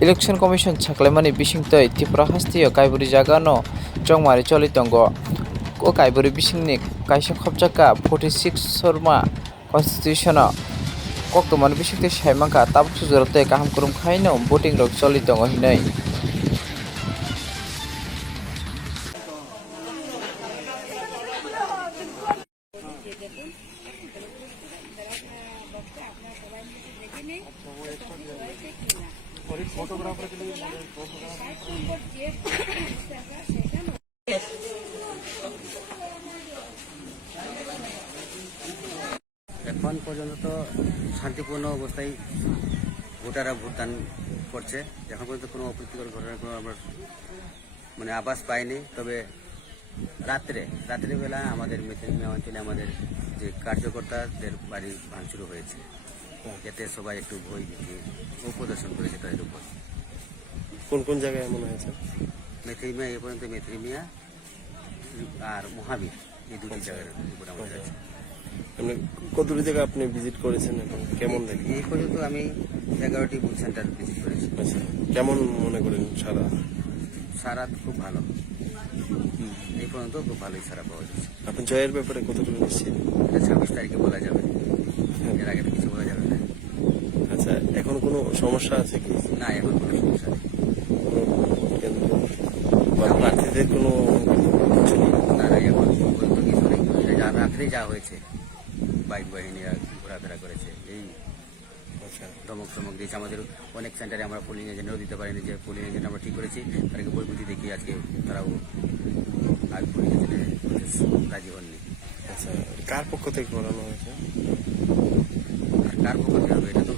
Election Commission saklaimani bisingtwi Tripura hasteo kaiburi jaga no chongmani choli tongo. O kaiburi bisingni kaisa khopjaka 46 Sorma Constitution o koktomani bisingtwi saimangka tabuk sujorotei kaham kurum khai no voting rok choli tongo hinui. এখন পর্যন্ত তো শান্তিপূর্ণ অবস্থায় ভোটাররা ভোটদান করছে। এখন পর্যন্ত কোনো অপ্রীতিকর ঘটনার কোনো আমরা আভাস পাইনি। তবে রাত্রেবেলা আমাদের মেথিনিয়া অঞ্চলে আমাদের যে কার্যকর্তাদের বাড়ি ভাঙচুর হয়েছে, এতে সবাই একটু ভয় ভীতি প্রদর্শন করেছে তাদের উপর। কোন কোন জায়গায় এমন হয়েছে? মেথিনিয়া এ পর্যন্ত মেথিনিয়া আর মহাবীর এই দুটি জায়গার উপর আমাদের আছে। কতগুলি জায়গা আপনি ভিজিট করেছেন এবং কেমন দেখেন? এই পর্যন্ত আমি 11টি বুথ সেন্টার ভিজিট করেছি। আচ্ছা, কেমন মনে করেন সারা খুব ভালো, এই পর্যন্ত খুব ভালোই সারা পাওয়া যাচ্ছে। আপনি জয়ের ব্যাপারে কতটুকু নিশ্চিত? 26 তারিখে বলা যাবে, এর আগে তো কিছু বলা যাবে না। আচ্ছা, এখন কোনো সমস্যা আছে কি? না, এখন কোনো সমস্যা নেই। প্রার্থীদের কোনো কিছু নেই? না, এখন পর্যন্ত কিছু নেই। রাত্রে যা হয়েছে, বাইক বাহিনীরা ঘোরাফেরা করেছে, এই ধমক দিয়েছে। আমাদের অনেক সেন্টারে আমরা পোলিং এজেন্টও দিতে পারিনি, যে পোলিং এজেন্ট আমরা ঠিক করেছি তাদেরকে বইপুঁজি দেখিয়ে আজকে তারাও আর পোলিং এজেন্টে রাজি হননি। আচ্ছা, কার পক্ষ থেকে করানো হয়েছে? আর কার পক্ষ থেকে হবে এটা তো